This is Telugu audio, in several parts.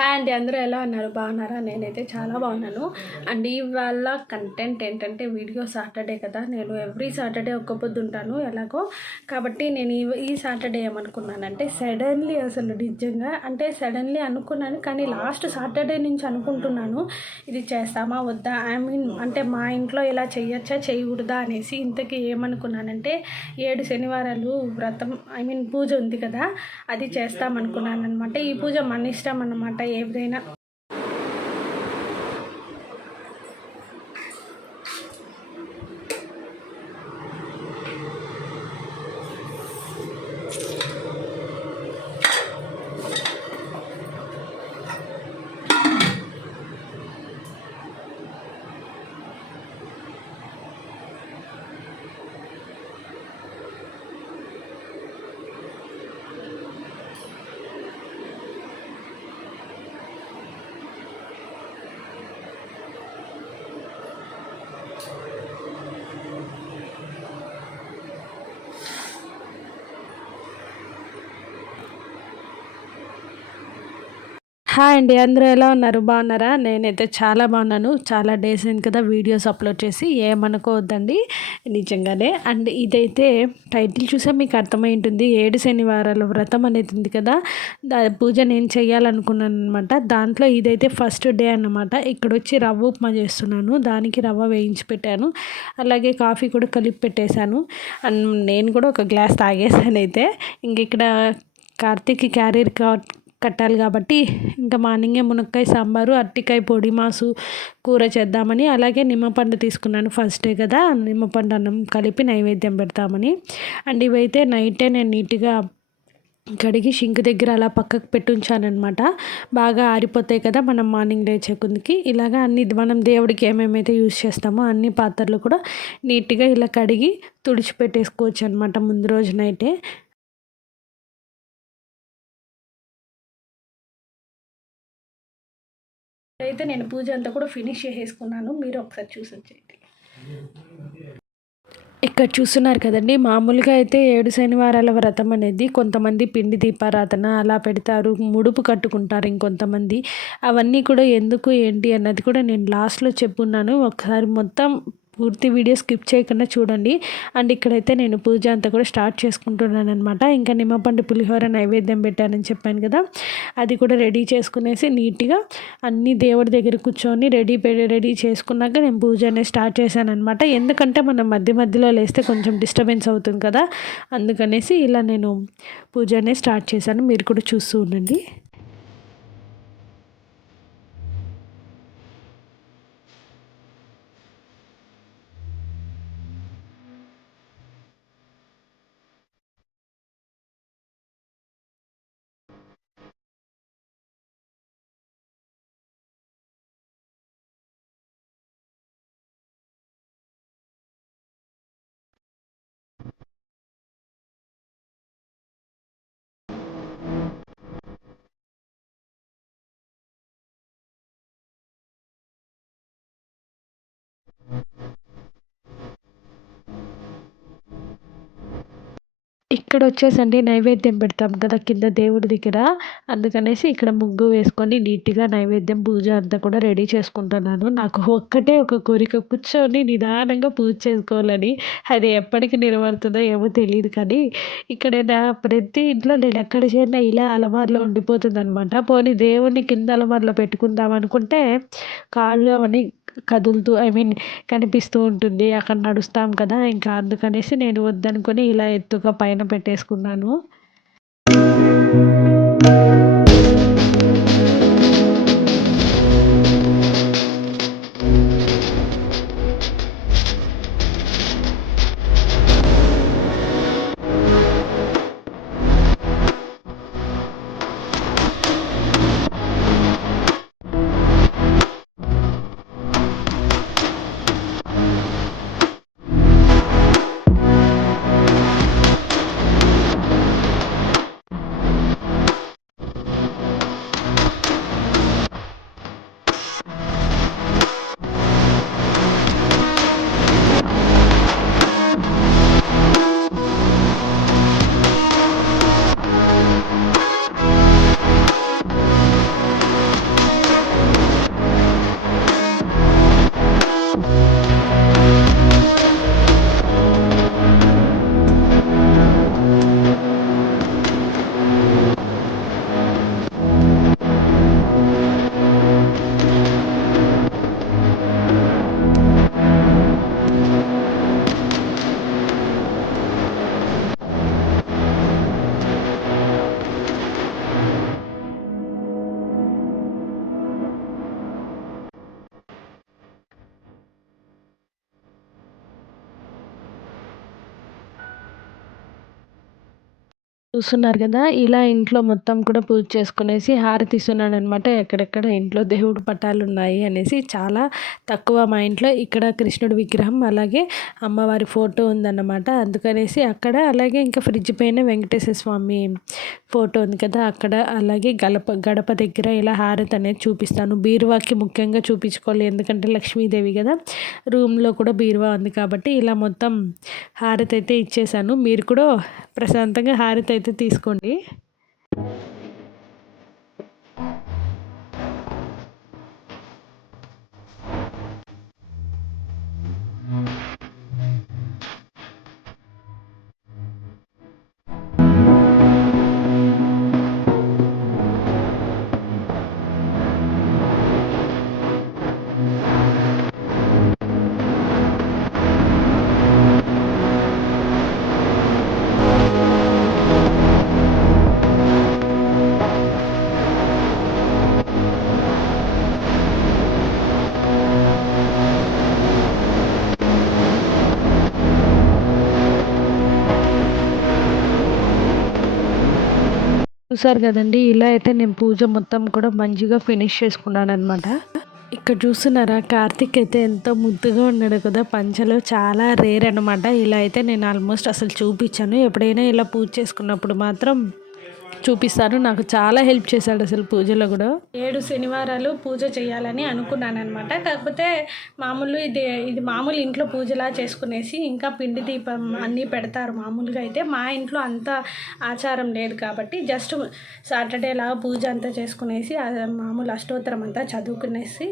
హాయ్ అండి, అందరూ ఎలా ఉన్నారు? బాగున్నారా? నేనైతే చాలా బాగున్నాను. అండ్ ఇవాళ కంటెంట్ ఏంటంటే వీడియో సాటర్డే కదా, నేను ఎవ్రీ సాటర్డే ఒక్క పొద్దు ఉంటాను ఎలాగో. కాబట్టి నేను ఈ సాటర్డే ఏమనుకున్నానంటే సడన్లీ, అసలు నిజంగా అంటే సడన్లీ అనుకున్నాను, కానీ లాస్ట్ సాటర్డే నుంచి అనుకుంటున్నాను ఇది చేస్తామా వద్దా, అంటే మా ఇంట్లో ఇలా చేయొచ్చా చేయకూడదా అనేసి. ఇంతకీ ఏమనుకున్నానంటే 7 శనివారాలు వ్రతం పూజ ఉంది కదా, అది చేస్తామనుకున్నాను అనమాట. ఈ పూజ మన ఇష్టం అన్నమాట ఏదైనా. హాయ్ అండి, అందరూ ఎలా ఉన్నారు? బాగున్నారా? నేనైతే చాలా బాగున్నాను. చాలా డేస్ అయింది కదా వీడియోస్ అప్లోడ్ చేసి, ఏమనుకోవద్దండి నిజంగానే. అండ్ ఇదైతే టైటిల్ చూసా మీకు అర్థమై ఉంటుంది, 7 శనివారాల వ్రతం అనేది ఉంది కదా, పూజ నేను చేయాలనుకున్నాను అనమాట. దాంట్లో ఇదైతే ఫస్ట్ డే అన్నమాట. ఇక్కడ వచ్చి రవ్వ ఉప్మా చేస్తున్నాను, దానికి రవ్వ వేయించి పెట్టాను, అలాగే కాఫీ కూడా కలిపి పెట్టేశాను. అండ్ నేను కూడా ఒక గ్లాస్ తాగేసాను. అయితే ఇంక ఇక్కడ కార్తీక్ క్యారీర్ కట్టాలి కాబట్టి ఇంకా మార్నింగే మునక్కాయ సాంబారు, అరటికాయ పొడి మాసు కూర చేద్దామని, అలాగే నిమ్మపండు తీసుకున్నాను, ఫస్ట్ డే కదా, నిమ్మపండు అన్నం కలిపి నైవేద్యం పెడతామని. అండ్ ఇవైతే నైటే నేను నీట్గా కడిగి షింక్ దగ్గర అలా పక్కకు పెట్టి ఉంచానమాట. బాగా ఆరిపోతాయి కదా మనం మార్నింగ్ లేచే కొందికి. ఇలాగా అన్ని మనం దేవుడికి ఏమేమైతే యూజ్ చేస్తామో అన్ని పాత్రలు కూడా నీట్గా ఇలా కడిగి తుడిచిపెట్టేసుకోవచ్చు అనమాట ముందు రోజు నైటే. అయితే నేను పూజ అంతా కూడా ఫినిష్ చేసేసుకున్నాను, మీరు ఒకసారి చూసి వచ్చేయండి. ఇక్కడ చూస్తున్నారు కదండి, మామూలుగా అయితే 7 శనివారాల వ్రతం అనేది కొంతమంది పిండి దీపారాధన అలా పెడతారు, ముడుపు కట్టుకుంటారు ఇంకొంతమంది. అవన్నీ కూడా ఎందుకు ఏంటి అన్నది కూడా నేను లాస్ట్లో చెప్పున్నాను, ఒకసారి మొత్తం పూర్తి వీడియో స్కిప్ చేయకుండా చూడండి. అండ్ ఇక్కడైతే నేను పూజ అంతా కూడా స్టార్ట్ చేసుకుంటున్నాను అనమాట. ఇంకా నిమ్మపండు పులిహోర నైవేద్యం పెట్టానని చెప్పాను కదా, అది కూడా రెడీ చేసుకునేసి నీట్గా అన్నీ దేవుడి దగ్గర కూర్చొని రెడీ చేసుకున్నాక నేను పూజ అనేది స్టార్ట్ చేశాను అనమాట. ఎందుకంటే మనం మధ్య మధ్యలో లేస్తే కొంచెం డిస్టర్బెన్స్ అవుతుంది కదా, అందుకనేసి ఇలా నేను పూజ అనేది స్టార్ట్ చేశాను. మీరు కూడా చూస్తూ ఉండండి. ఇక్కడ వచ్చేసండి నైవేద్యం పెడతాం కదా కింద దేవుడి దగ్గర, అందుకనేసి ఇక్కడ ముగ్గు వేసుకొని నీట్గా నైవేద్యం పూజ అంతా కూడా రెడీ చేసుకుంటున్నాను. నాకు ఒక్కటే ఒక కోరిక, కూర్చొని నిదానంగా పూజ చేసుకోవాలని. అది ఎప్పటికి నెరవేరుతుందో ఏమో తెలియదు, కానీ ఇక్కడ ప్రతి ఇంట్లో నేను ఎక్కడ చేరినా ఇలా అలమార్లో ఉండిపోతుంది అనమాట. పోనీ దేవుడిని కింద అలమార్లో పెట్టుకుందాం అనుకుంటే కాళ్ళు అవన్నీ కదులుతూ కనిపిస్తూ ఉంటుంది, అక్కడ నడుస్తాం కదా, ఇంకా అందుకనేసి నేను వద్దనుకొని ఇలా ఎత్తుగా పైన పెట్టేసుకున్నాను. చూస్తున్నారు కదా! ఇలా ఇంట్లో మొత్తం కూడా పూజ చేసుకునేసి హారతి ఇస్తున్నాననమాట. ఎక్కడెక్కడ ఇంట్లో దేవుడు పటాలున్నాయి అనేసి. చాలా తక్కువ మా ఇంట్లో. ఇక్కడ కృష్ణుడి విగ్రహం అలాగే అమ్మవారి ఫోటో ఉందన్నమాట. అందుకనేసి అక్కడ అలాగే ఇంకా ఫ్రిడ్జ్ పైన వెంకటేశ్వర స్వామి ఫోటో ఉంది కదా! అక్కడ అలాగే గడప దగ్గర ఇలా హారతి అనేది చూపిస్తాను. బీరువాకి ముఖ్యంగా చూపించుకోవాలి. ఎందుకంటే లక్ష్మీదేవి కదా! రూమ్‌లో కూడా బీరువా ఉంది కాబట్టి ఇలా మొత్తం హారతి అయితే ఇచ్చేసాను. మీరు కూడా ప్రశాంతంగా హారతి అయితే తీసుకోండి. చూసారు కదండి, ఇలా అయితే నేను పూజ మొత్తం కూడా మంచిగా ఫినిష్ చేసుకున్నాను అనమాట. ఇక్కడ చూస్తున్నారా, కార్తీక్ అయితే ఎంతో ముద్దుగా ఉన్నాడు కదా పంచలో. చాలా రేర్ అనమాట. ఇలా అయితే నేను ఆల్మోస్ట్ అసలు చూపించాను. ఎప్పుడైనా ఇలా పూజ చేసుకున్నప్పుడు మాత్రం చూపిస్తాను. నాకు చాలా హెల్ప్ చేశాడు అసలు పూజలో కూడా. 7 శనివారాలు పూజ చేయాలని అనుకున్నాను అనమాట. కాకపోతే ఇది మామూలు ఇంట్లో పూజలా చేసుకునేసి ఇంకా పిండి దీపం అన్నీ పెడతారు మామూలుగా. అయితే మా ఇంట్లో అంత ఆచారం లేదు కాబట్టి జస్ట్ సాటర్డేలా పూజ అంతా చేసుకునేసి మామూలు అష్టోత్తరం అంతా చదువుకునేసి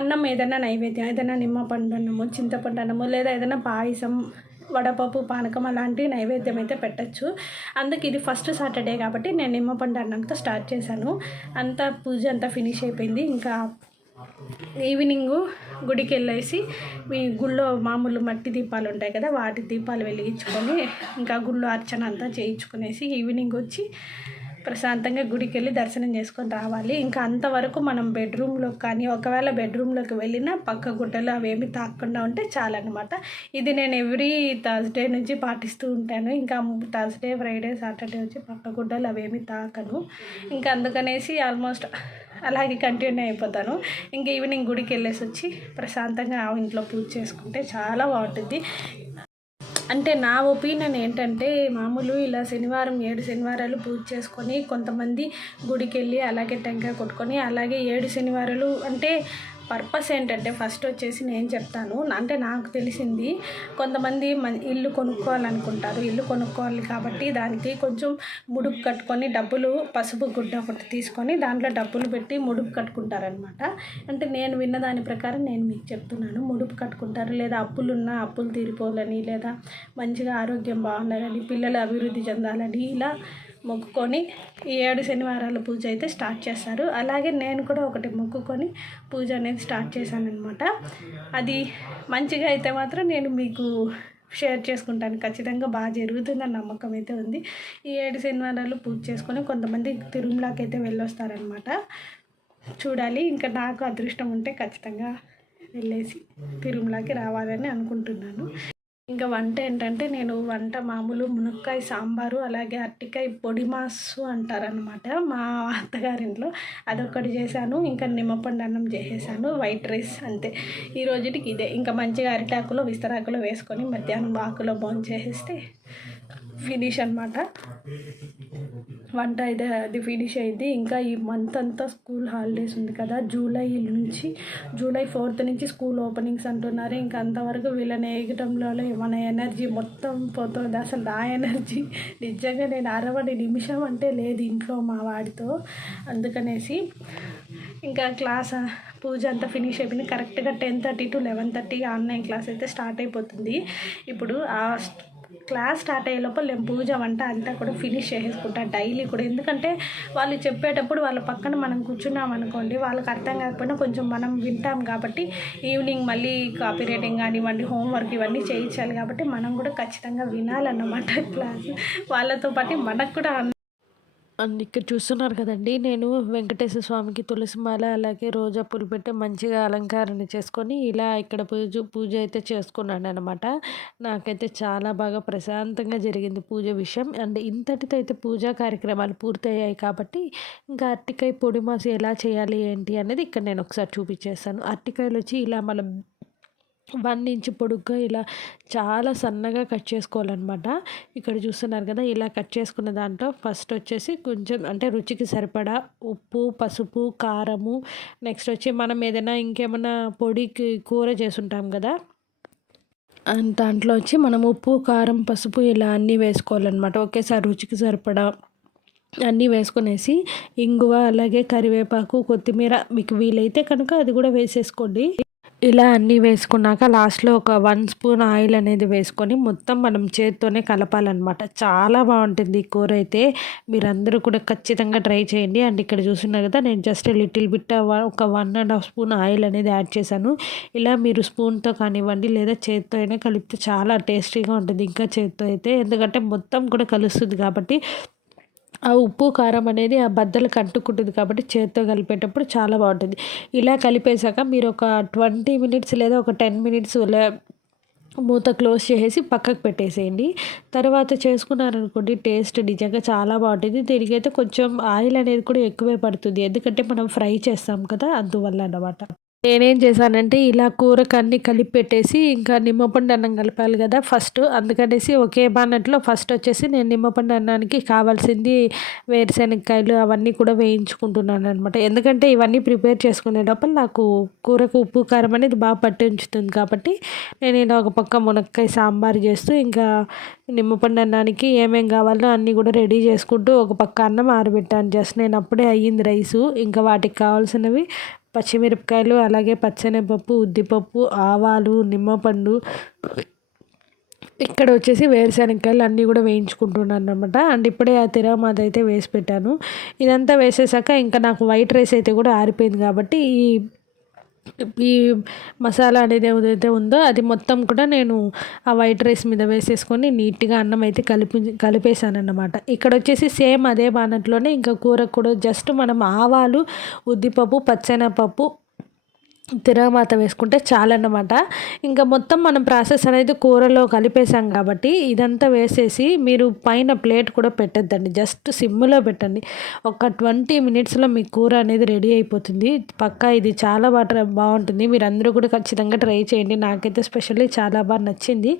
అన్నం ఏదైనా నైవేద్యం, ఏదైనా నిమ్మ పండు అన్నము, చింతపండు అన్నము, లేదా ఏదైనా పాయసం, వడపప్పు, పానకం అలాంటి నైవేద్యం అయితే పెట్టచ్చు. అందుకే ఇది ఫస్ట్ సాటర్డే కాబట్టి నేను నిమ్మపండు అన్నంతో స్టార్ట్ చేశాను. అంతా పూజ అంతా ఫినిష్ అయిపోయింది. ఇంకా ఈవినింగు గుడికి వెళ్ళేసి మీ గుళ్ళో మామూలు మట్టి దీపాలు ఉంటాయి కదా, వాటి దీపాలు వెలిగించుకొని ఇంకా గుళ్ళో అర్చన అంతా చేయించుకునేసి ఈవినింగ్ వచ్చి ప్రశాంతంగా గుడికి వెళ్ళి దర్శనం చేసుకొని రావాలి. ఇంకా అంతవరకు మనం బెడ్రూమ్లో కానీ, ఒకవేళ బెడ్రూమ్లోకి వెళ్ళినా పక్క గుడ్డలు అవేమి తాకకుండా ఉంటే చాలన్నమాట. ఇది నేను ఎవ్రీ థర్స్డే నుంచి పాటిస్తూ ఉంటాను. ఇంకా థర్స్డే, ఫ్రైడే, సాటర్డే వచ్చి పక్క గుడ్డలు అవేమి తాకను. ఇంకా అందుకనేసి ఆల్మోస్ట్ అలాగే కంటిన్యూ అయిపోతాను. ఇంక ఈవినింగ్ గుడికి వెళ్ళేసి వచ్చి ప్రశాంతంగా ఇంట్లో పూజ చేసుకుంటే చాలా బాగుంటుంది. అంటే నా ఒపీనియన్ ఏంటంటే, మామూలు ఇలా శనివారం 7 శనివారాలు పూజ చేసుకొని కొంతమంది గుడికి వెళ్ళి అలాగే టెంకాయ కొట్టుకొని అలాగే 7 శనివారాలు అంటే పర్పస్ ఏంటంటే, ఫస్ట్ వచ్చేసి నేను చెప్తాను. అంటే నాకు తెలిసింది, కొంతమంది ఇల్లు కొనుక్కోవాలనుకుంటారు. ఇల్లు కొనుక్కోవాలి కాబట్టి దానికి కొంచెం ముడుపు కట్టుకొని డబ్బులు, పసుపు గుడ్డ ఒకటి తీసుకొని దాంట్లో డబ్బులు పెట్టి ముడుపు కట్టుకుంటారనమాట. అంటే నేను విన్న దాని ప్రకారం నేను మీకు చెప్తున్నాను. ముడుపు కట్టుకుంటారు, లేదా అప్పులున్నా అప్పులు తీరిపోవాలని, లేదా మంచిగా ఆరోగ్యం బాగుండాలని, పిల్లలు అభివృద్ధి చెందాలని ఇలా మొక్కుకొని ఈ 7 శనివారాల పూజ అయితే స్టార్ట్ చేస్తారు. అలాగే నేను కూడా ఒకటి మొక్కుకొని పూజ అనేది స్టార్ట్ చేశాను అనమాట. అది మంచిగా అయితే మాత్రం నేను మీకు షేర్ చేసుకుంటాను. ఖచ్చితంగా బాగా జరుగుతుందని నమ్మకం అయితే ఉంది. ఈ 7 శనివారాలు పూజ చేసుకొని కొంతమంది తిరుమలకి అయితే వెళ్ళొస్తారనమాట. చూడాలి. ఇంకా నాకు అదృష్టం ఉంటే ఖచ్చితంగా వెళ్ళేసి తిరుమలకి రావాలని అనుకుంటున్నాను. ఇంకా వంట ఏంటంటే, నేను వంట మామూలు మునక్కాయ సాంబారు అలాగే అరటికాయ పొడి మాసు అంటారనమాట మా అత్తగారింట్లో. అదొకటి చేశాను. ఇంకా నిమ్మపండు అన్నం చేసేసాను, వైట్ రైస్, అంతే. ఈ రోజుటికి ఇదే. ఇంకా మంచిగా అరిటాకులో విస్తరాకులో వేసుకొని మధ్యాహ్నం ఆకులో భోంచేసేస్తే ఫినిష్ అనమాట. వంట అయితే అది ఫినిష్ అయింది. ఇంకా ఈ మంత్ అంతా స్కూల్ హాలిడేస్ ఉంది కదా, జూలై 4th నుంచి స్కూల్ ఓపెనింగ్స్ అంటున్నారు. ఇంకా అంతవరకు వీళ్ళని ఏగటంలో మన ఎనర్జీ మొత్తం పోతుంది. అసలు నా ఎనర్జీ నిజంగా నేను అరవని నిమిషం అంటే లేదు ఇంట్లో మా వాడితో. అందుకనేసి ఇంకా పూజ అంతా ఫినిష్ అయిపోయింది. కరెక్ట్గా 10:30 to 11:30 ఆన్లైన్ క్లాస్ అయితే స్టార్ట్ అయిపోతుంది. ఇప్పుడు క్లాస్ స్టార్ట్ అయ్యే లోపల నేను పూజ వంట అంతా కూడా ఫినిష్ చేసేసుకుంటాను డైలీ కూడా. ఎందుకంటే వాళ్ళు చెప్పేటప్పుడు వాళ్ళ పక్కన మనం కూర్చున్నాం అనుకోండి, వాళ్ళకి అర్థం కాకపోయినా కొంచెం మనం వింటాం కాబట్టి, ఈవినింగ్ మళ్ళీ కాపీ రైటింగ్ కానివ్వండి, హోంవర్క్ ఇవన్నీ చేయించాలి కాబట్టి మనం కూడా ఖచ్చితంగా వినాలన్నమాట క్లాస్. వాళ్ళతో పాటు మనకు కూడా అండ్ ఇక్కడ చూస్తున్నారు కదండీ! నేను వెంకటేశ్వర స్వామికి తులసిమాల, అలాగే రోజా పూలు పెట్టి మంచిగా అలంకరణ చేసుకొని, ఇలా ఇక్కడ పూజ అయితే చేసుకున్నాననమాట. నాకైతే చాలా బాగా ప్రశాంతంగా జరిగింది పూజ విషయం. అండ్ ఇంతటితో అయితే పూజా కార్యక్రమాలు పూర్తయ్యాయి కాబట్టి, ఇంకా అరటికాయ పొడిమాసు ఎలా చేయాలి ఏంటి అనేది ఇక్కడ నేను ఒకసారి చూపించేస్తాను. అరటికాయలొచ్చి ఇలా మనం 1 ఇంచ్ పొడుగ్గా ఇలా చాలా సన్నగా కట్ చేసుకోవాలనమాట. ఇక్కడ చూస్తున్నారు కదా! ఇలా కట్ చేసుకున్న దాంట్లో ఫస్ట్ వచ్చేసి కొంచెం అంటే రుచికి సరిపడా ఉప్పు, పసుపు, కారము, నెక్స్ట్ వచ్చి మనం ఏదైనా ఇంకేమన్నా పొడికి కూర చేసుంటాం కదా! అండ్ దాంట్లో వచ్చి మనం ఉప్పు, కారం, పసుపు ఇలా అన్నీ వేసుకోవాలనమాట. ఒకేసారి రుచికి సరిపడా అన్నీ వేసుకొనేసి ఇంగువ, అలాగే కరివేపాకు, కొత్తిమీర మీకు వీలైతే కనుక అది కూడా వేసేసుకోండి. ఇలా అన్నీ వేసుకున్నాక లాస్ట్‌లో ఒక 1 స్పూన్ ఆయిల్ అనేది వేసుకొని మొత్తం మనం చేత్తోనే కలపాలనమాట. చాలా బావుంటుంది ఈ కూరైతే. మీరందరూ కూడా ఖచ్చితంగా ట్రై చేయండి. అండ్ ఇక్కడ చూస్తున్నారు కదా! నేను జస్ట్ లిటిల్ బిట్ ఒక 1 ½ స్పూన్ ఆయిల్ అనేది యాడ్ చేశాను. ఇలా మీరు స్పూన్‌తో కానివ్వండి లేదా చేత్తో అయినా కలిపితే చాలా టేస్టీగా ఉంటుంది. ఇంకా చేత్తో అయితే ఎందుకంటే మొత్తం కూడా కలుస్తుంది కాబట్టి ఆ ఉప్పు, కారం అనేది ఆ బద్దలకు అంటుకుంటుంది కాబట్టి చేత్తో కలిపేటప్పుడు చాలా బాగుంటుంది. ఇలా కలిపేసాక మీరు ఒక 20 మినిట్స్ లేదా ఒక 10 మినిట్స్ మూత క్లోజ్ చేసేసి పక్కకు పెట్టేసేయండి. తర్వాత చేసుకున్నారనుకోండి టేస్ట్ నిజంగా చాలా బాగుంటుంది. దీనికైతే కొంచెం ఆయిల్ అనేది కూడా ఎక్కువే పడుతుంది. ఎందుకంటే మనం ఫ్రై చేస్తాం కదా! అందువల్ల అన్నమాట. నేనేం చేశానంటే ఇలా కూరకన్నీ కలిపి పెట్టేసి ఇంకా నిమ్మపండు అన్నం కలపాలి కదా ఫస్ట్. అందుకనేసి ఒకే బాణట్లో ఫస్ట్ వచ్చేసి నేను నిమ్మపండు అన్నానికి కావాల్సింది వేరుశనగకాయలు అవన్నీ కూడా వేయించుకుంటున్నాను అనమాట. ఎందుకంటే ఇవన్నీ ప్రిపేర్ చేసుకునేటప్పుడు నాకు కూరకు ఉప్పు కారం అనేది బాగా పట్టి ఉంచుతుంది కాబట్టి నేను ఇలా ఒక పక్క మునక్కాయ సాంబార్ చేస్తూ ఇంకా నిమ్మపండు అన్నానికి ఏమేం కావాలో అన్నీ కూడా రెడీ చేసుకుంటూ ఒక పక్క అన్నం ఆరబెట్టాను. జస్ట్ నేను అప్పుడే అయ్యింది రైసు. ఇంకా వాటికి కావాల్సినవి పచ్చిమిరపకాయలు, అలాగే పచ్చెనగపప్పు, ఉద్దిపప్పు, ఆవాలు, నిమ్మపండు, ఇక్కడ వచ్చేసి వేరుశనగకాయలు అన్నీ కూడా వేయించుకుంటున్నాను అనమాట. అండ్ ఇప్పుడే ఆ తిరగమాత అయితే వేసి పెట్టాను. ఇదంతా వేసేసాక ఇంకా నాకు వైట్ రైస్ అయితే కూడా ఆరిపోయింది కాబట్టి ఈ మసాలా అనేది ఏదైతే ఉందో అది మొత్తం కూడా నేను ఆ వైట్ రైస్ మీద వేసేసుకొని నీట్గా అన్నం అయితే కలిపేసాను అన్నమాట. ఇక్కడ వచ్చేసి సేమ్ అదే బాణంట్లోనే ఇంకా కూరకు కూడా జస్ట్ మనం ఆవాలు, ఉద్దిపప్పు, పచ్చెనగపప్పు, తిరగమాత వేసుకుంటే చాలన్నమాట. ఇంకా మొత్తం మనం ప్రాసెస్ అనేది కూరలో కలిపేసాం కాబట్టి ఇదంతా వేసేసి మీరు పైన ప్లేట్ కూడా పెట్టద్దండి. జస్ట్ సిమ్లో పెట్టండి. ఒక 20 మినిట్స్లో మీ కూర అనేది రెడీ అయిపోతుంది. పక్కా ఇది చాలా బాగుంటుంది. మీరు అందరూ కూడా ఖచ్చితంగా ట్రై చేయండి. నాకైతే స్పెషల్లీ చాలా బాగా నచ్చింది.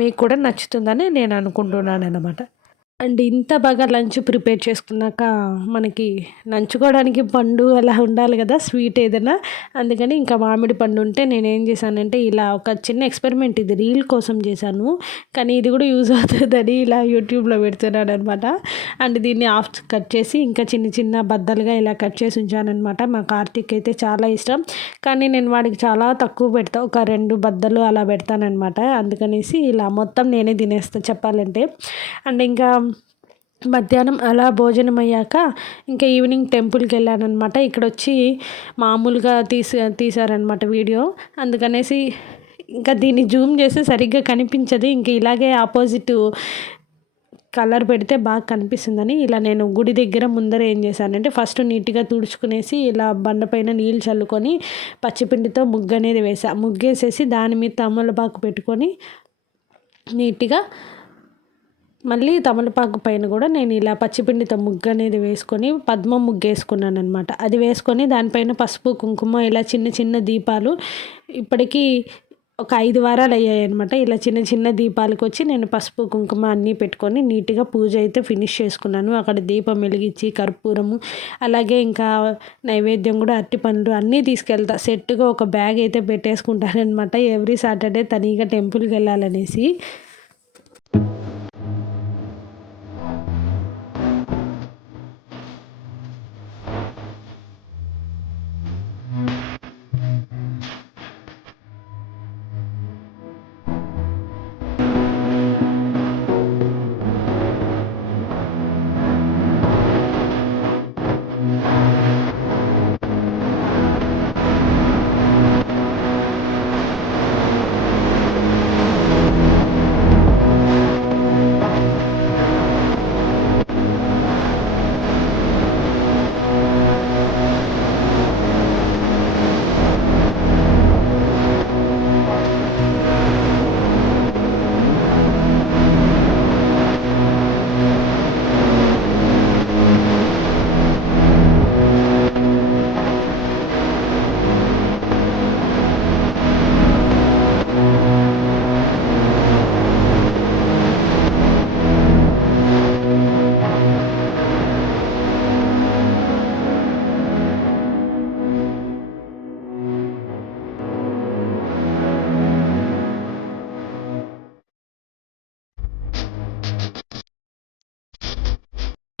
మీకు కూడా నచ్చుతుందని నేను అనుకుంటున్నాను అన్నమాట. అండ్ ఇంత బాగా లంచ్ ప్రిపేర్ చేసుకున్నాక మనకి నంచుకోవడానికి పండు అలా ఉండాలి కదా స్వీట్ ఏదైనా. అందుకని ఇంకా మామిడి పండు ఉంటే నేనేం చేశానంటే ఇలా ఒక చిన్న ఎక్స్పెరిమెంట్ ఇది రీల్ కోసం చేశాను. కానీ ఇది కూడా యూజ్ అవుతుందని ఇలా యూట్యూబ్లో పెడుతున్నాను అనమాట. అండ్ దీన్ని హాఫ్ కట్ చేసి ఇంకా చిన్న చిన్న బద్దలుగా ఇలా కట్ చేసి ఉంచానమాట. మా కార్తీక్ అయితే చాలా ఇష్టం. కానీ నేను వాడికి చాలా తక్కువ పెడతా. ఒక 2 బద్దలు అలా పెడతానమాట. అందుకనేసి ఇలా మొత్తం నేనే తినేస్తా చెప్పాలంటే. అండ్ ఇంకా మధ్యాహ్నం అలా భోజనం అయ్యాక ఇంకా ఈవినింగ్ టెంపుల్కి వెళ్ళానమాట. ఇక్కడ వచ్చి మామూలుగా తీసారనమాట వీడియో. అందుకనేసి ఇంకా దీన్ని జూమ్ చేస్తే సరిగ్గా కనిపించదు. ఇంక ఇలాగే ఆపోజిట్ కలర్ పెడితే బాగా కనిపిస్తుందని ఇలా నేను గుడి దగ్గర ముందర ఏం చేశానంటే ఫస్ట్ నీట్గా తుడుచుకునేసి ఇలా బండపైన నీళ్ళు చల్లుకొని పచ్చిపిండితో ముగ్గు అనేది ముగ్గేసేసి దాని మీద తమలపాకు పెట్టుకొని నీట్గా మళ్ళీ తమలపాకు పైన కూడా నేను ఇలా పచ్చిపిండితో ముగ్గు అనేది వేసుకొని పద్మం ముగ్గు వేసుకున్నాను అనమాట. అది వేసుకొని దానిపైన పసుపు, కుంకుమ ఇలా చిన్న చిన్న దీపాలు ఇప్పటికీ ఒక 5 వారాలు అయ్యాయి అనమాట. ఇలా చిన్న చిన్న దీపాలకు వచ్చి నేను పసుపు, కుంకుమ అన్నీ పెట్టుకొని నీట్గా పూజ అయితే ఫినిష్ చేసుకున్నాను. అక్కడ దీపం వెలిగించి కర్పూరము అలాగే ఇంకా నైవేద్యం కూడా అరటిపండ్లు అన్నీ తీసుకెళ్తా. సెట్గా ఒక బ్యాగ్ అయితే పెట్టేసుకుంటాను అనమాట. ఎవ్రీ సాటర్డే తనీగా టెంపుల్కి వెళ్ళాలనేసి.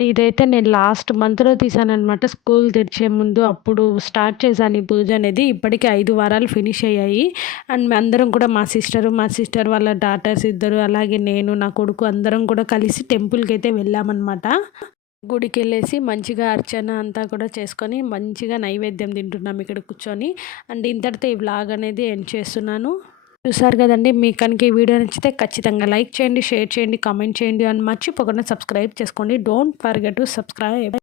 ఇదైతే నేను లాస్ట్ మంత్‌లో తీశాననమాట. స్కూల్ తెరిచే ముందు అప్పుడు స్టార్ట్ చేశాను ఈ పూజ అనేది. ఇప్పటికి 5 వారాలు ఫినిష్ అయ్యాయి. అండ్ మేమందరం కూడా మా సిస్టర్ వాళ్ళ డాటర్స్ ఇద్దరు, అలాగే నేను, నా కొడుకు అందరం కూడా కలిసి టెంపుల్‌కైతే వెళ్ళామనమాట. గుడికెళ్ళేసి మంచిగా అర్చన అంతా కూడా చేసుకొని, మంచిగా నైవేద్యం తింటున్నాం ఇక్కడ కూర్చొని. అండ్ ఇంతటితో ఈ వ్లాగ్ అనేది ఎండ్ చేస్తున్నాను. చూసారు కదండీ! మీకు కనుక ఈ వీడియో నచ్చితే ఖచ్చితంగా లైక్ చేయండి, షేర్ చేయండి, కామెంట్ చేయండి. అండ్ మర్చిపోకుండా సబ్స్క్రైబ్ చేసుకోండి. Don't forget to subscribe.